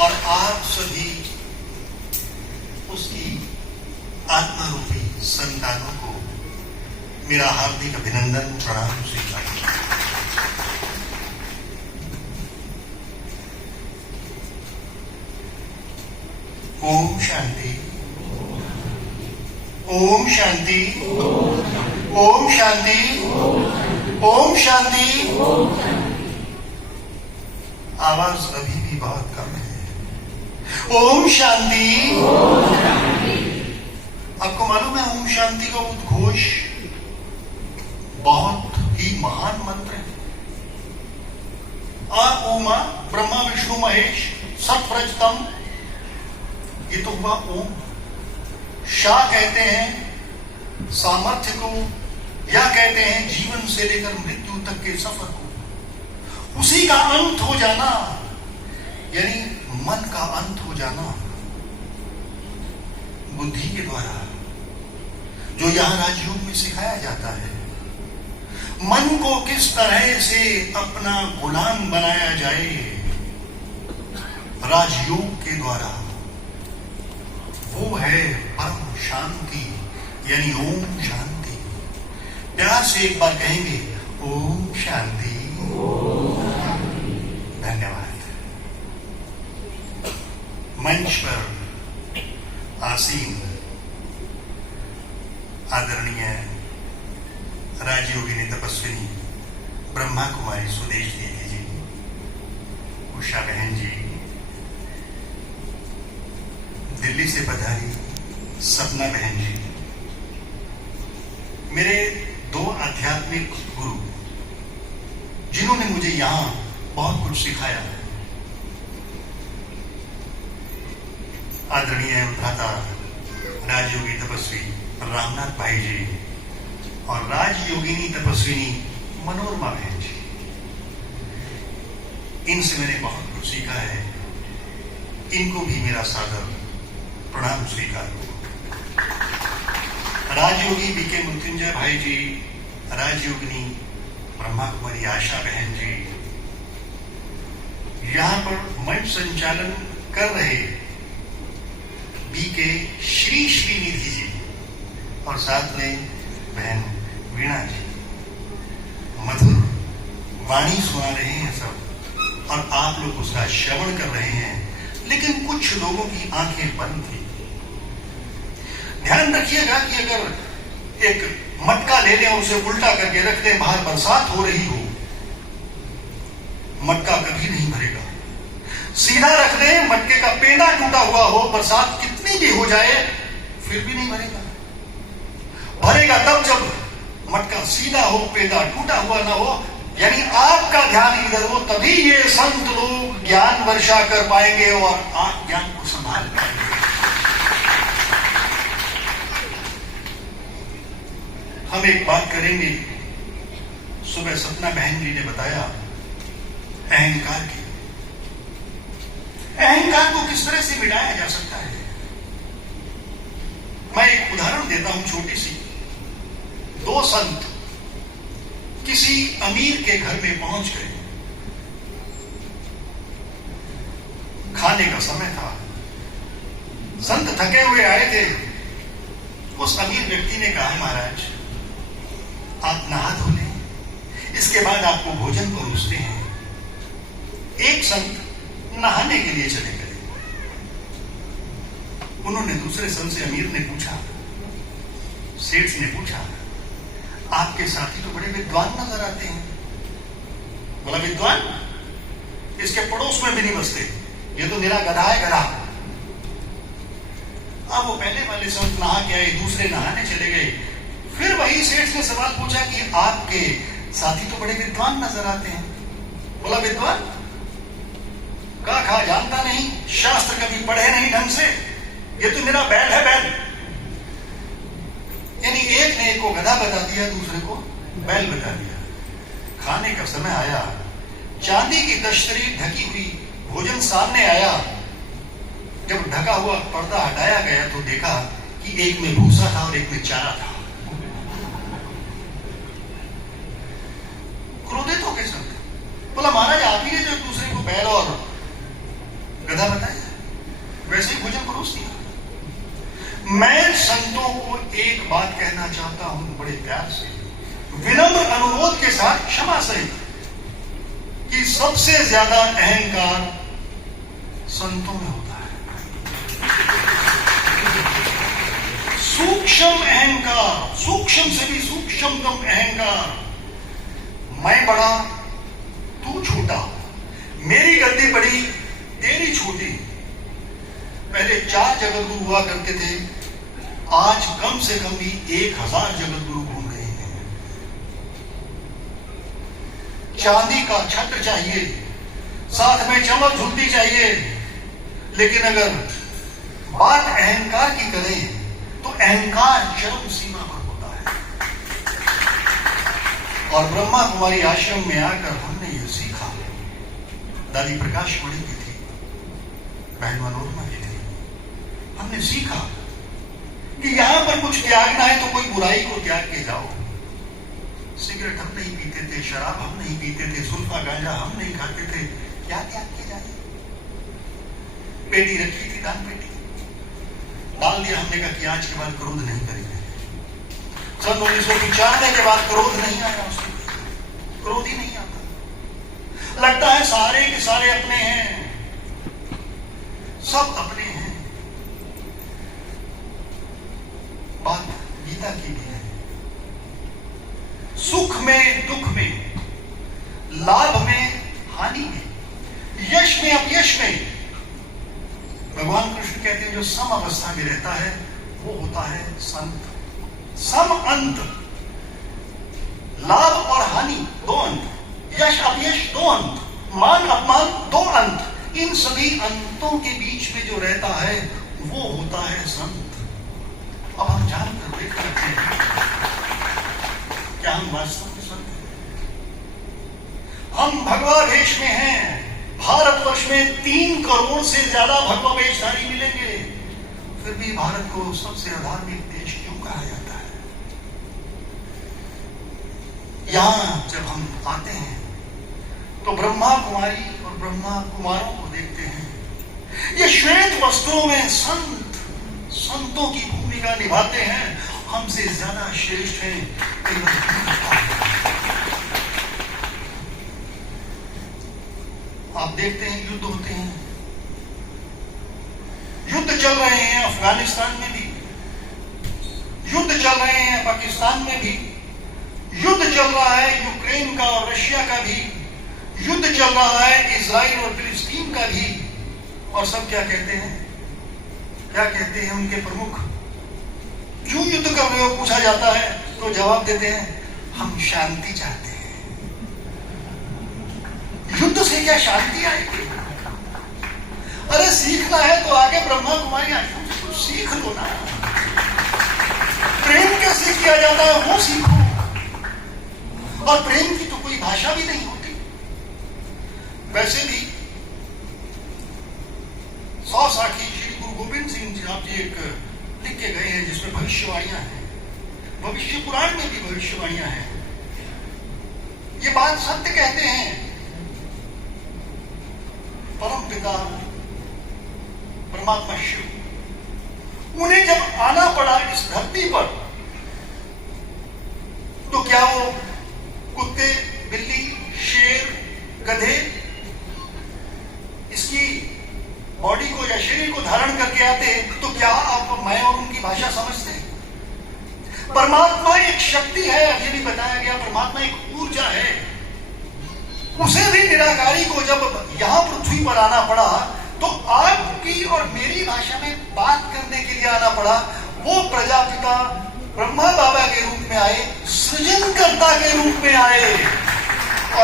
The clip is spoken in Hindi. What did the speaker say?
और आप सभी उसकी आत्मारूपी संतानों को मेरा हार्दिक अभिनंदन प्रणाम स्वीकार। ओम शांति, ओम शांति, ओम शांति, ओम शांति। आवाज अभी भी बहुत कम है। ओम शांति। आपको मालूम है ओम शांति का उद्घोष बहुत ही महान मंत्र है। आ ओमा ब्रह्मा विष्णु महेश सतप्रजतम, ये तो हुआ ओम। शाह कहते हैं सामर्थ्य को, या कहते हैं जीवन से लेकर मृत्यु तक के सफर को। उसी का अंत हो जाना, यानी मन का अंत हो जाना बुद्धि के द्वारा, जो यहां राजयोग में सिखाया जाता है। मन को किस तरह से अपना गुलाम बनाया जाए, राजयोग के द्वारा, वो है परम शांति, यानी ओम शांति। प्यार से एक बार कहेंगे ओम शांति। धन्यवाद। मंच पर आसीन आदरणीय राजयोगिनी तपस्विनी ब्रह्मा कुमारी सुदेश दीदी जी, उषा बहन जी, दिल्ली से पधारी सपना बहन जी, मेरे दो आध्यात्मिक गुरु जिन्होंने मुझे यहां बहुत कुछ सिखाया है, आदरणीय भ्राता राजयोगी तपस्वी रामनाथ भाई जी और राजयोगिनी तपस्विनी मनोरमा बहन जी। इनसे मैंने बहुत कुछ सीखा है। इनको भी मेरा सादर प्रणाम स्वीकार करो। राजयोगी बीके मृत्युंजय भाई जी, राजयोगिनी ब्रह्मा कुमारी आशा बहन जी, यहां पर मंच संचालन कर रहे बीके श्री श्रीनिधि जी, और साथ में बहन वीणा जी मधुर वाणी सुना रहे हैं सब, और आप लोग उसका श्रवण कर रहे हैं। लेकिन कुछ लोगों की आंखें बंद थी। ध्यान रखिएगा कि अगर एक मटका ले लें और उसे उल्टा करके रख दें, बाहर बरसात हो रही हो, मटका कभी नहीं भरेगा। सीधा रख दें, मटके का पेंदा टूटा हुआ हो, बरसात कितनी भी हो जाए फिर भी नहीं भरेगा। भरेगा तब जब मटका सीधा हो, पेंदा टूटा हुआ ना हो, यानी आपका ध्यान इधर हो, तभी ये संत लोग ज्ञान वर्षा कर पाएंगे और आप ज्ञान को संभाल पाएंगे। हम एक बात करेंगे, सुबह सपना बहन जी ने बताया अहंकार की। अहंकार को किस तरह से मिटाया जा सकता है। मैं एक उदाहरण देता हूं छोटी सी। दो संत किसी अमीर के घर में पहुंच गए। खाने का समय था। संत थके हुए आए थे। उस अमीर व्यक्ति ने कहा, महाराज आप नहा धो लें, इसके बाद आपको भोजन परोसते हैं। एक संत नहाने के लिए चले गए। उन्होंने दूसरे संत से, अमीर ने पूछा, सेठ ने पूछा, आपके साथी तो बड़े विद्वान नजर आते हैं। बोला, विद्वान? इसके पड़ोस में भी नहीं बसते, ये तो मेरा गधा है, गधा। अब वो पहले वाले संत नहा के आए, दूसरे नहाने चले गए। फिर वही सेठ ने सवाल पूछा कि आपके साथी तो बड़े विद्वान नजर आते हैं। बोला, विद्वान? का खा जानता नहीं, शास्त्र कभी पढ़े नहीं ढंग से, ये तो मेरा बैल है, बैल। यानी एक ने एक को गधा बता दिया, दूसरे को बैल बता दिया। खाने का समय आया, चांदी की तश्तरी ढकी हुई, भोजन सामने आया। जब ढका हुआ पर्दा हटाया गया तो देखा कि एक में भूसा था और एक में चारा था। क्रोधित हो गए संत। बोला, महाराज आप ही ने जो दूसरे को बैल और गधा बताया, वैसे ही भोजन परोस दिया। मैं संतों को एक बात कहना चाहता हूं बड़े प्यार से, विनम्र अनुरोध के साथ, क्षमा सहित, कि सबसे ज्यादा अहंकार संतों में होता है। सूक्ष्म अहंकार, सूक्ष्म से भी सूक्ष्मतम अहंकार, मैं बड़ा तू छोटा, मेरी गद्दी बड़ी तेरी छोटी। पहले 4 जगत गुरु हुआ करते थे, आज कम से कम भी 1000 जगत गुरु घूम रहे हैं। चांदी का छत्र चाहिए, साथ में चमक झुलती चाहिए, लेकिन अगर बात अहंकार की करें तो अहंकार चरम सीमा पर होता है। और ब्रह्मा कुमारी आश्रम में आकर हमने यह सीखा, दादी प्रकाश मणि की थी, बहन मनोरमा की थी, हमने सीखा कि यहां पर कुछ त्यागना है तो कोई बुराई को त्याग के जाओ। सिगरेट हम नहीं पीते थे, शराब हम नहीं पीते थे, सुल्फा गांजा हम नहीं खाते थे, क्या त्याग के जाए? पेटी रखी थी, दान पेटी डाल दिया हमने, कहा कि आज के बाद क्रोध नहीं करेंगे। सन 1995 के बाद क्रोध नहीं आया, उसको क्रोध ही नहीं आता। लगता है सारे के सारे अपने हैं, सब अपने हैं। बात गीता की भी है, सुख में दुख में, लाभ में हानि में, यश में अपयश में, भगवान कृष्ण कहते हैं जो सम अवस्था में रहता है वो होता है संत। सम अंत, लाभ और हानि 2 अंत, यश अपयश 2 अंत, मान अपमान 2 अंत, इन सभी अंतों के बीच में जो रहता है वो होता है संत। अब हम जानकर देख रहे हैं क्या हम वास्तव में संत हैं? हम भगवा वेश में हैं। भारतवर्ष में 3 करोड़ से ज्यादा भगवा वेशधारी मिलेंगे, फिर भी भारत को सबसे अधार्मिक देश क्यों कहा जाता है? यहां जब हम आते हैं तो ब्रह्मा कुमारी और ब्रह्मा कुमारों को देखते हैं, ये श्वेत वस्त्रों में संतों की भूमिका निभाते हैं, हमसे ज्यादा श्रेष्ठ हैं। आप देखते हैं युद्ध होते हैं, युद्ध चल रहे हैं अफगानिस्तान में भी, युद्ध चल रहे हैं पाकिस्तान में भी, युद्ध चल रहा है यूक्रेन का और रशिया का भी, युद्ध चल रहा है इजराइल और फिलिस्तीन का भी। और सब क्या कहते हैं? क्या कहते हैं उनके प्रमुख? क्यों युद्ध कर रहे हो पूछा जाता है तो जवाब देते हैं, हम शांति चाहते हैं। युद्ध से क्या शांति आएगी? अरे सीखना है तो आगे ब्रह्मा कुमारी आश्रम से कुछ सीख लो ना। प्रेम कैसे किया जाता है वो सीखो। और प्रेम की तो कोई भाषा भी नहीं होती। वैसे भी 100 साखी श्री गुरु गोविंद सिंह जी आप जी एक लिख के गए हैं जिसमें भविष्यवाणियां हैं, भविष्य पुराण में भी भविष्यवाणियां हैं। ये बात सत्य कहते हैं। परम पिता परमात्मा शिव, उन्हें जब आना पड़ा इस धरती पर तो क्या वो कुत्ते, बिल्ली, शेर, गधे इसकी बॉडी को या शरीर को धारण करके आते तो क्या आप मैं और उनकी भाषा समझते? परमात्मा एक शक्ति है, ये भी बताया गया, परमात्मा एक ऊर्जा है। उसे भी निराकारी को जब यहां पृथ्वी पर आना पड़ा तो आपकी और मेरी भाषा में बात करने के लिए आना पड़ा। वो प्रजापिता ब्रह्मा बाबा के रूप में आए, सृजनकर्ता के रूप में आए।